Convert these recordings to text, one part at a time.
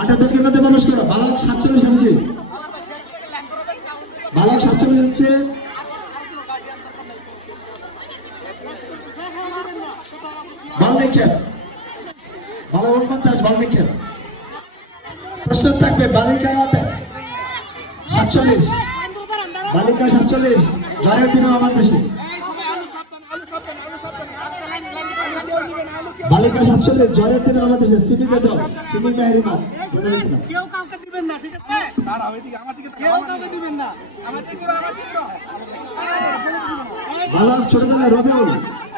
মাঠে দক্ষিণ মধ্যে প্রবেশ করো। বালক 47 হচ্ছে, বালক 47 হচ্ছে বল নিক্ষেপ, বালক 49 বল নিক্ষেপ। প্রস্তুত থাকবে বালিকা 47, বালিকা 47 ঝড়ের দিনে আমার বেশি। বালিকা 47 ঝড়ের দিনে আমার দেশে সিমিতে দল, সিমি মেহরিমান কেউ কাউকে দিবেন না, ঠিক আছে? দাঁড়াও, এদিকে আমার দিকে কেউ কাউকে দিবেন না। আমার দিকে আমার দিকে বালক ছোট দলে রবিউল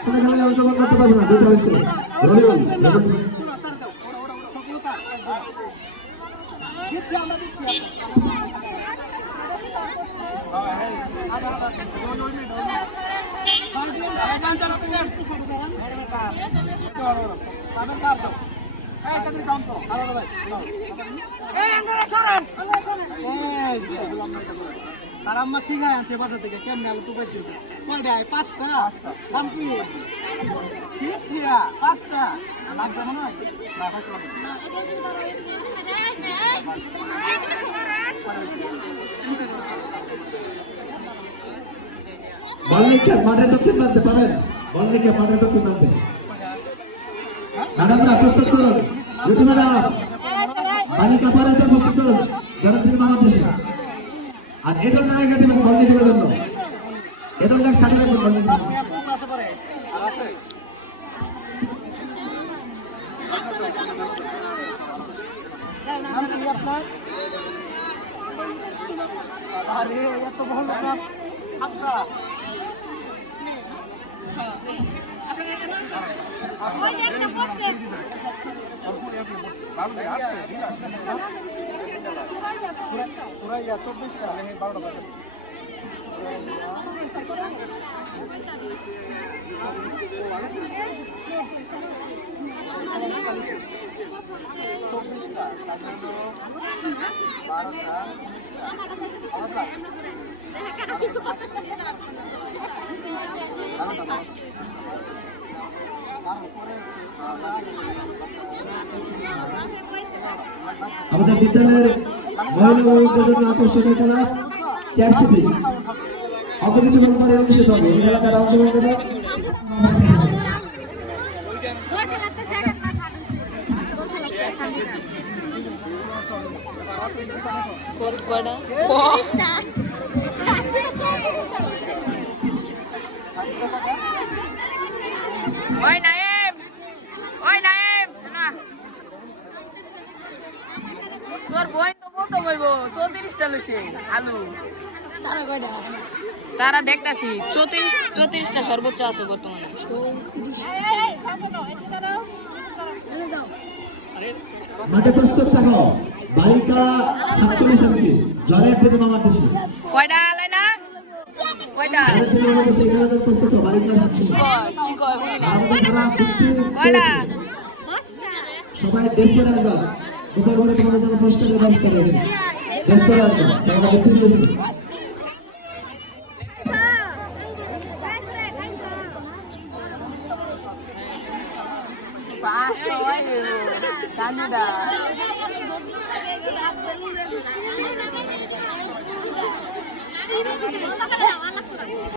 কোন খেলায় অংশগ্রহণ করতে পারবে না, দুটো হয়েছে রবিউল দিচ্ছি, আমরা দিচ্ছি। তার আম্মা শিখায় আনছে বাজার থেকে কেমনে আলু টুকে চিনতে। কয়টা? 5টা। দাম কি? 5টা লাগবে মনে হয়। বল নিক্ষেপ মাঠের দক্ষিণ প্রান্তে পাবেন, বল নিক্ষেপ মাঠের দক্ষিণ প্রান্তে। ম্যাডামরা প্রস্তুত করুন, দুটি ম্যাডাম বালিকা পরাজয় প্রস্তুত করুন জনপ্রিয় বাংলাদেশে। আর এই দলটা আগে দেবেন বল নিক্ষেপের জন্য, এই দলটা সাথে রাখবেন বল নিক্ষেপ। আরে এত বড় লোক। আচ্ছা ওই একটা পড়ছে পুরা 24টা 12টা বাজে। আমাদের বিদ্যালয়ের মহিলা জন্য আকর্ষণীয় খেলা ক্যারফিটি অল্প কিছু বল পরে অনুষ্ঠিত হবে। এই খেলা তারা অংশগ্রহণ করে তোর বই তো বলতো বইব 34টা লইছে আলু। তারা দেখতাছি 34টা সর্বোচ্চ আছে বর্তমানে। মাঠে প্রস্তুত থাকো, বালিকা 47 হচ্ছে ঝড়ের দিনে আমার দেশে। কয়টা লাইনা? কয়টা? প্রস্তুত হও, বালিকা 47 কি কয়? কয়টা? সবাই দেখতে রাখবা, উপর করে তোমাদের জন্য পুরস্কারের ব্যবস্থা রয়েছে, দেখতে রাখবা তারা দেখতে দিয়েছে। কান্দা